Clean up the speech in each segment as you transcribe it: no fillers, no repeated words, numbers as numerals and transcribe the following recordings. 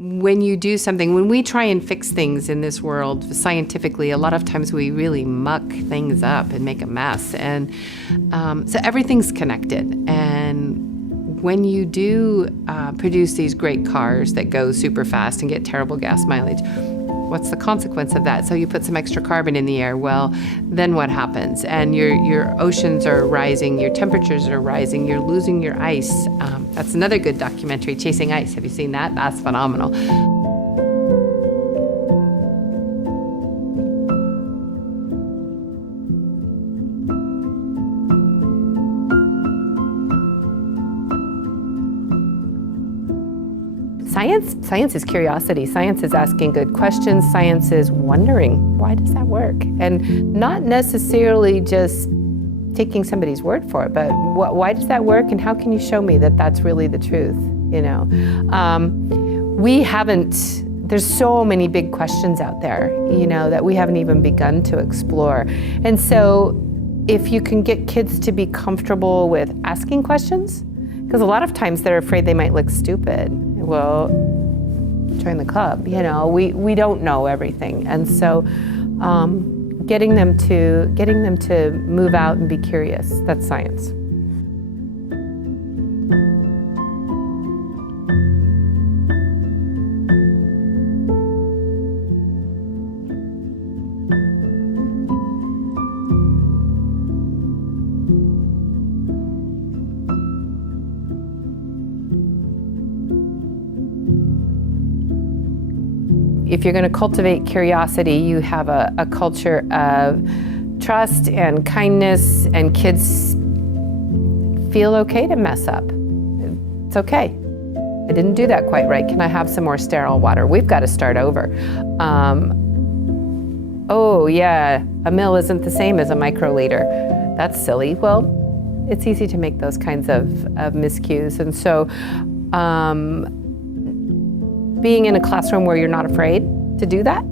when you do something, when we try and fix things in this world scientifically, a lot of times we really muck things up and make a mess. And so everything's connected. And when you do produce these great cars that go super fast and get terrible gas mileage, what's the consequence of that? So you put some extra carbon in the air. Well, then what happens? And your oceans are rising, your temperatures are rising, you're losing your ice. That's another good documentary, Chasing Ice. Have you seen that? That's phenomenal. Science is curiosity. Science is asking good questions. Science is wondering, why does that work? And not necessarily just taking somebody's word for it, but why does that work, and how can you show me that that's really the truth? You know, there's so many big questions out there, you know, that we haven't even begun to explore. And so if you can get kids to be comfortable with asking questions, because a lot of times they're afraid they might look stupid. Well, join the club, you know, we don't know everything. And so getting them to move out and be curious, that's science. If you're going to cultivate curiosity, you have a culture of trust and kindness, and kids feel okay to mess up. It's okay. I didn't do that quite right. Can I have some more sterile water? We've got to start over. Oh yeah, a mil isn't the same as a microliter. That's silly. Well, it's easy to make those kinds of miscues. And so being in a classroom where you're not afraid to do that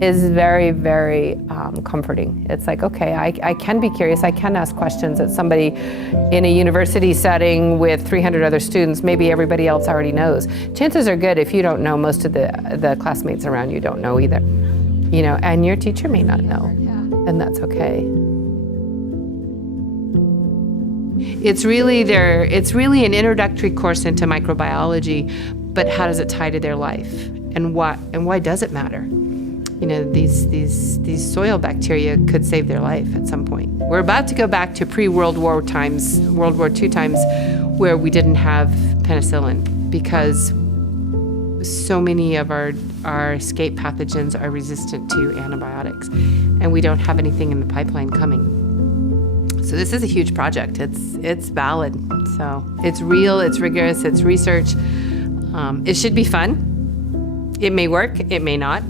is very, very comforting. It's like, okay, I can be curious. I can ask questions that somebody in a university setting with 300 other students, maybe everybody else already knows. Chances are good if you don't know, most of the classmates around you don't know either. You know, and your teacher may not know, and that's okay. It's really an introductory course into microbiology, but how does it tie to their life, and why does it matter? You know, these soil bacteria could save their life at some point. We're about to go back to pre-World War times, World War II times, where we didn't have penicillin because so many of our escape pathogens are resistant to antibiotics, and we don't have anything in the pipeline coming. So this is a huge project. It's valid. So it's real, it's rigorous, it's research. It should be fun. It may work, it may not,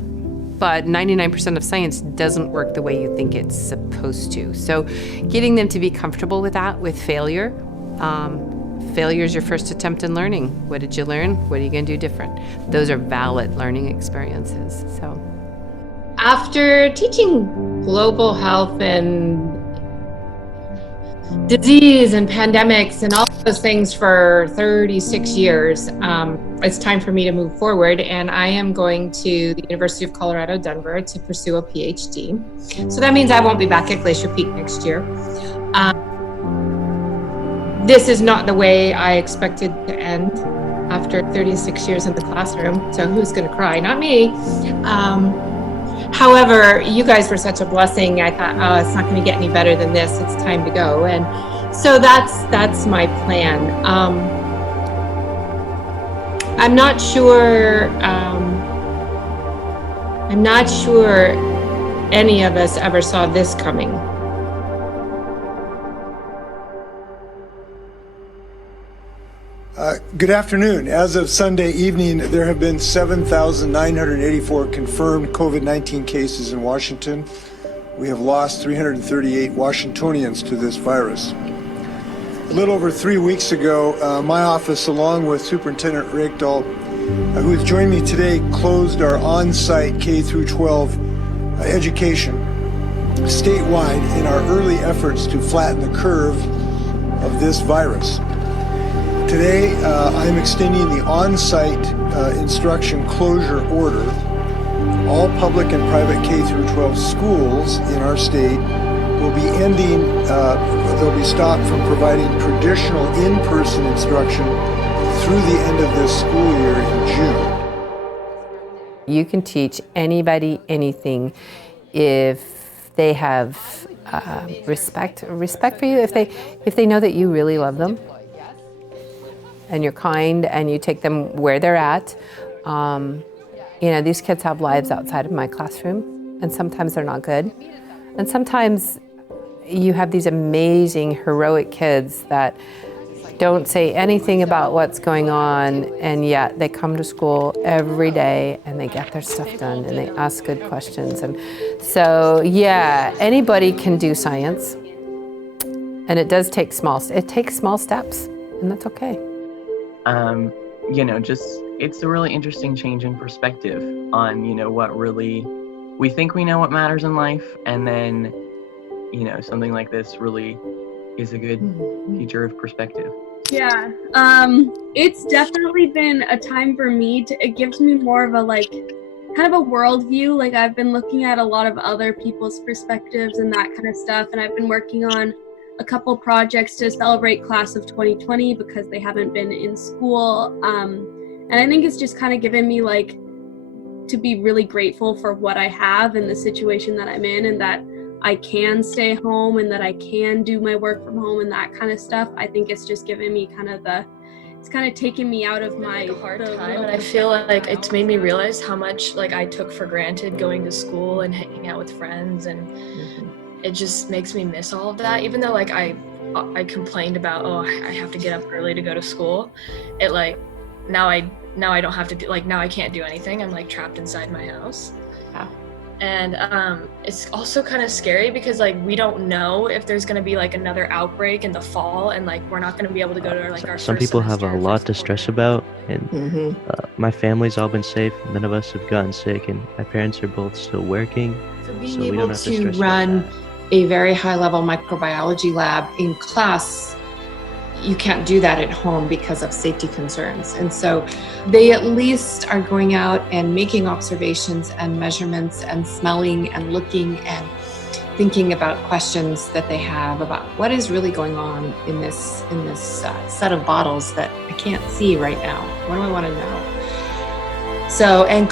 but 99% of science doesn't work the way you think it's supposed to. So getting them to be comfortable with that, with failure. Failure is your first attempt in learning. What did you learn? What are you going to do different? Those are valid learning experiences. So, after teaching global health and disease and pandemics and all those things for 36 years, it's time for me to move forward, and I am going to the University of Colorado, Denver to pursue a PhD. So that means I won't be back at Glacier Peak next year. This is not the way I expected to end after 36 years in the classroom, so who's going to cry? Not me. However, you guys were such a blessing. I thought, oh, it's not going to get any better than this. It's time to go. And so that's my plan. I'm not sure any of us ever saw this coming. Good afternoon. As of Sunday evening, there have been 7,984 confirmed COVID-19 cases in Washington. We have lost 338 Washingtonians to this virus. A little over 3 weeks ago, my office, along with Superintendent Reykdal, who has joined me today, closed our on-site K-12 education statewide in our early efforts to flatten the curve of this virus. Today, I'm extending the on-site instruction closure order. All public and private K through 12 schools in our state will be ending, they'll be stopped from providing traditional in-person instruction through the end of this school year in June. You can teach anybody anything if they have respect for you, if they know that you really love them and you're kind and you take them where they're at. You know, these kids have lives outside of my classroom, and sometimes they're not good. And sometimes you have these amazing, heroic kids that don't say anything about what's going on, and yet they come to school every day and they get their stuff done and they ask good questions. And so, yeah, anybody can do science, and it does take small steps, and that's okay. You know, it's a really interesting change in perspective on, you know, what really, we think we know what matters in life, and then, you know, something like this really is a good teacher of perspective. Yeah, it's definitely been a time for me it gives me more of a kind of a worldview. Like, I've been looking at a lot of other people's perspectives and that kind of stuff, and I've been working on a couple projects to celebrate class of 2020 because they haven't been in school. And I think it's just kind of given me to be really grateful for what I have and the situation that I'm in, and that I can stay home and that I can do my work from home and that kind of stuff. I think it's just given me it's kind of taken me out of my hard time, and I feel like it's made me realize how much I took for granted going to school and hanging out with friends, and it just makes me miss all of that. Even though I complained about, oh, I have to get up early to go to school, it now I don't have to do, now I can't do anything. I'm trapped inside my house. Yeah. And it's also kind of scary because we don't know if there's going to be another outbreak in the fall, and we're not going to be able to go to our Some first people have a semester, lot first to stress quarter. about, and my family's all been safe. None of us have gotten sick, and my parents are both still working. So So being we able don't have to to stress about run that. a very high-level microbiology lab in class, you can't do that at home because of safety concerns. And so they at least are going out and making observations and measurements and smelling and looking and thinking about questions that they have about what is really going on in this set of bottles that I can't see right now. What do I want to know? So, and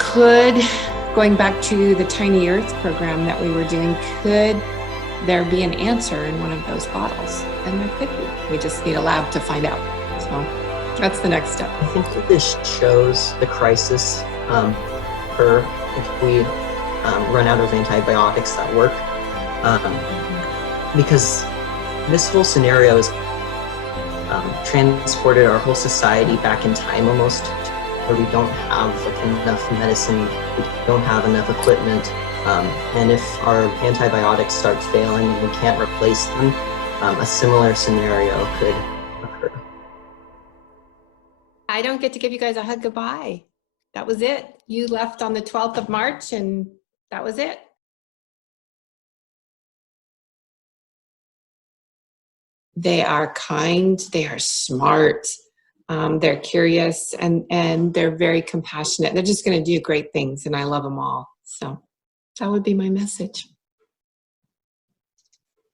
going back to the Tiny Earth program that we were doing, could there be an answer in one of those bottles? And there could be. We just need a lab to find out. So that's the next step. I think that this shows the crisis for if we run out of antibiotics that work. Because this whole scenario has transported our whole society back in time almost, where we don't have enough medicine, we don't have enough equipment. And if our antibiotics start failing and we can't replace them, a similar scenario could occur. I don't get to give you guys a hug goodbye. That was it. You left on the 12th of March, and that was it. They are kind, they are smart, they're curious, and they're very compassionate. They're just going to do great things, and I love them all. So that would be my message.